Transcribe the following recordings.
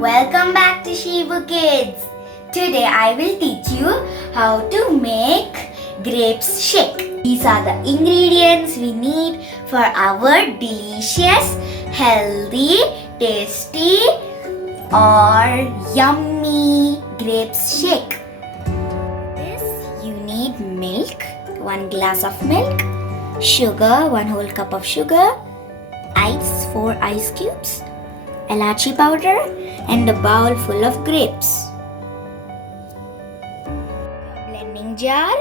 Welcome back to SheeBuKids. Today I will teach you how to make grapes shake. These are the ingredients we need for our delicious, healthy, tasty or yummy grapes shake. This you need milk, 1 glass of milk, sugar, 1 whole cup of sugar, ice, 4 ice cubes, elachi powder and a bowl full of grapes. Blending jar.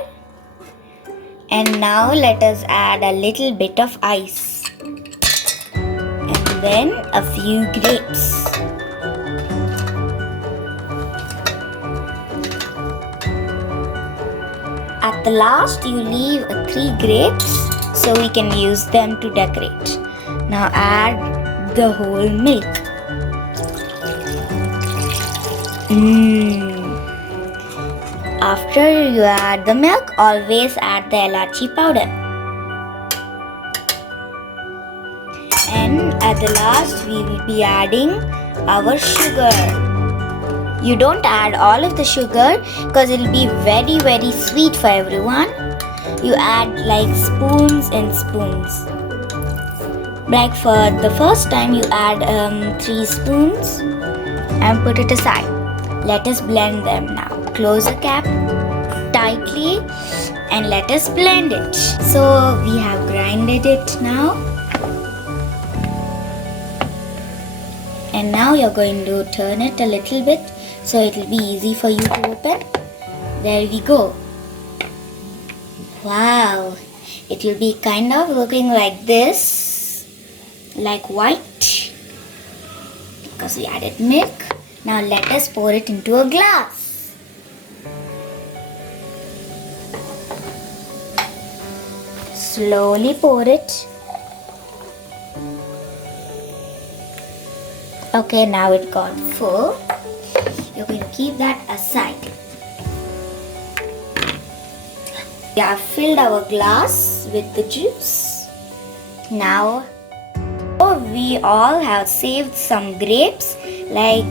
And now let us add a little bit of ice. And then a few grapes. At the last you leave 3 grapes so we can use them to decorate. Now add the whole milk. After you add the milk, always add the elachi powder. And at the last, we will be adding our sugar. You don't add all of the sugar because it will be very sweet for everyone. You add like spoons and spoons. Like for the first time, you add 3 spoons and put it aside. Let us blend them now. Close the cap tightly and let us blend it. So we have grinded it now. And now you're going to turn it a little bit so it will be easy for you to open. There we go. Wow. It will be kind of looking like this. Like white. Because we added milk. Now let us pour it into a glass. Slowly pour it. Okay, now it got full. You're going to keep that aside. We have filled our glass with the juice. Now we all have saved some grapes, like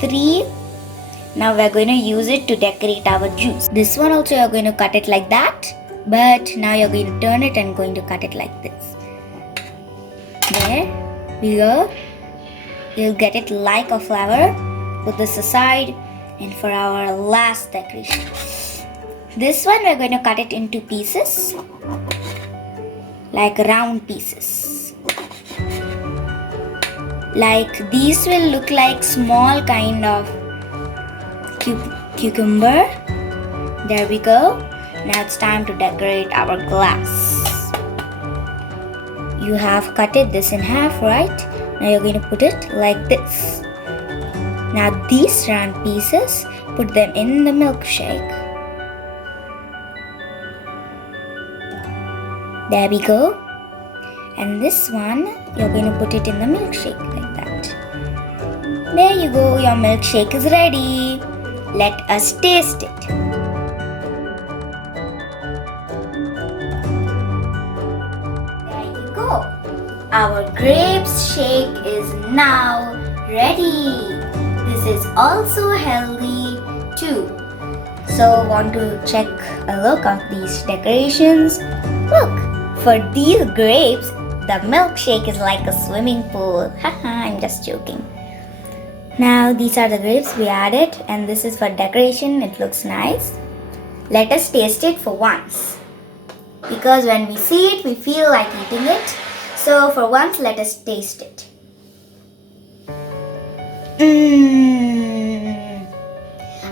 3. Now we're going to use it to decorate our juice. This one also you're going to cut it like that, but now you're going to turn it and going to cut it like this. There we go. You'll get it like a flower. Put this aside, and for our last decoration, this one we're going to cut it into pieces, like round pieces. Like these will look like small kind of cucumber. There we go. Now it's time to decorate our glass. You have cut it this in half, right? Now you're going to put it like this. Now these round pieces, put them in the milkshake. There we go. And this one, you're going to put it in the milkshake like that. There you go, your milkshake is ready. Let us taste it. There you go. Our grapes shake is now ready. This is also healthy too. So want to check a look at these decorations? Look, for these grapes, the milkshake is like a swimming pool. Haha, I'm just joking. Now these are the grapes we added, and this is for decoration. It looks nice. Let us taste it for once. Because when we see it, we feel like eating it. So for once, let us taste it.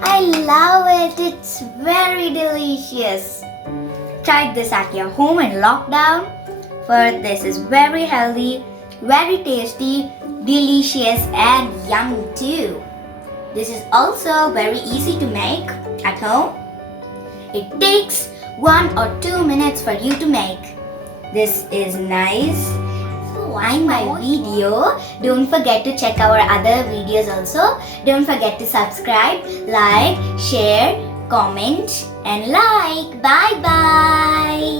I love it. It's very delicious. Try this at your home in lockdown. For this is very healthy, very tasty, delicious and yummy too. This is also very easy to make at home. It takes 1 or 2 minutes for you to make. This is nice. So like my video. Don't forget to check our other videos also. Don't forget to subscribe, like, share, comment and like. Bye bye.